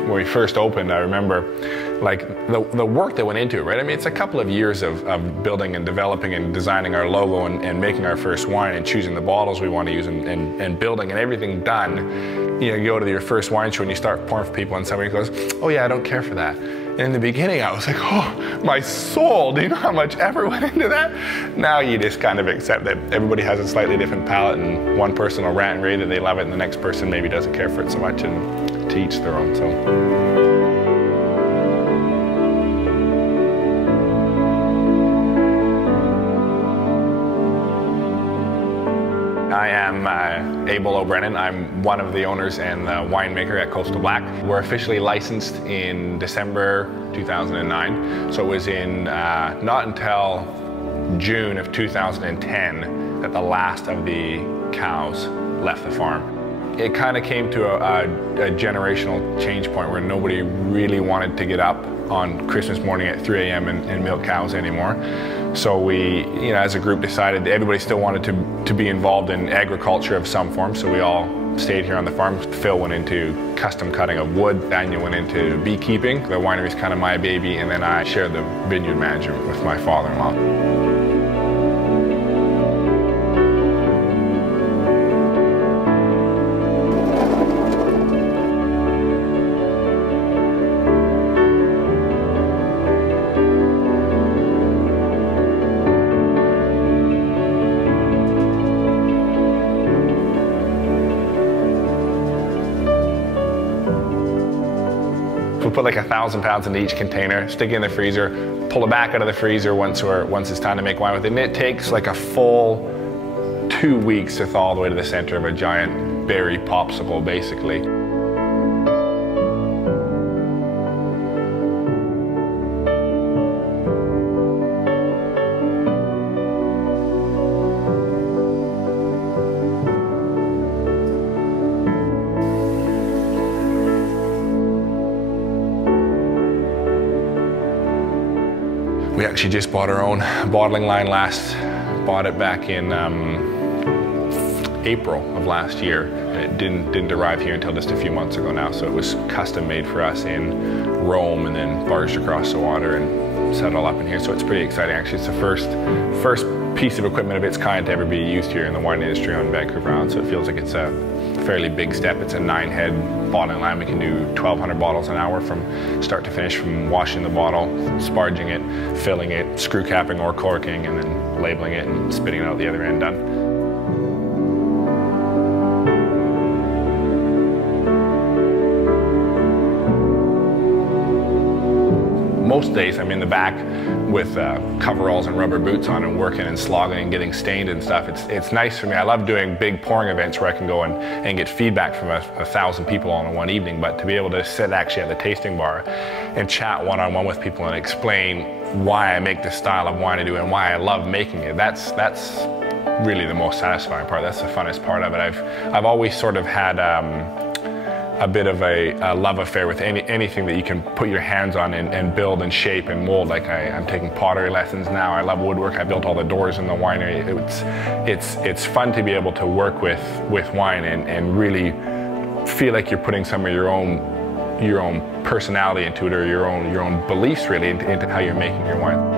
when we first opened, I remember like the work that went into it, right? I mean, it's a couple of years of building and developing and designing our logo and making our first wine and choosing the bottles we want to use and building and everything done. You know, you go to your first wine show and you start pouring for people and somebody goes, oh yeah, I don't care for that. And in the beginning I was like, oh, my soul, do you know how much effort went into that? Now you just kind of accept that everybody has a slightly different palate, and one person will rant and rave that they love it and the next person maybe doesn't care for it so much, and to each their own. So. I am Abel O'Brennan. I'm one of the owners and the winemaker at Coastal Black. We're officially licensed in December 2009. So it was in not until June of 2010 that the last of the cows left the farm. It kind of came to a generational change point where nobody really wanted to get up on Christmas morning at 3 a.m. and milk cows anymore. So we, you know, as a group decided that everybody still wanted to be involved in agriculture of some form, so we all stayed here on the farm. Phil went into custom cutting of wood, Daniel went into beekeeping. The winery's kind of my baby, and then I shared the vineyard management with my father-in-law. We'll put like 1,000 pounds into each container, stick it in the freezer, pull it back out of the freezer once it's time to make wine with it. And it takes like a full 2 weeks to thaw all the way to the center of a giant berry popsicle, basically. We actually just bought our own bottling line bought it back in April of last year. And it didn't arrive here until just a few months ago now, so it was custom made for us in Rome and then barged across the water and set it all up in here. So it's pretty exciting actually. It's the first piece of equipment of its kind to ever be used here in the wine industry on Vancouver Island, so it feels like it's a fairly big step. It's a 9-head bottling line. We can do 1,200 bottles an hour from start to finish, from washing the bottle, sparging it, filling it, screw capping or corking, and then labeling it and spitting it out the other end done. Most days I'm in the back with coveralls and rubber boots on and working and slogging and getting stained and stuff. It's nice for me. I love doing big pouring events where I can go and get feedback from 1,000 people all in one evening, but to be able to sit actually at the tasting bar and chat one-on-one with people and explain why I make the style of wine I do and why I love making it, that's really the most satisfying part. That's the funnest part of it. I've always sort of had a bit of a love affair with anything that you can put your hands on and build and shape and mold. Like I'm taking pottery lessons now. I love woodwork. I built all the doors in the winery. It's fun to be able to work with wine and really feel like you're putting some of your own personality into it, or your own beliefs really into how you're making your wine.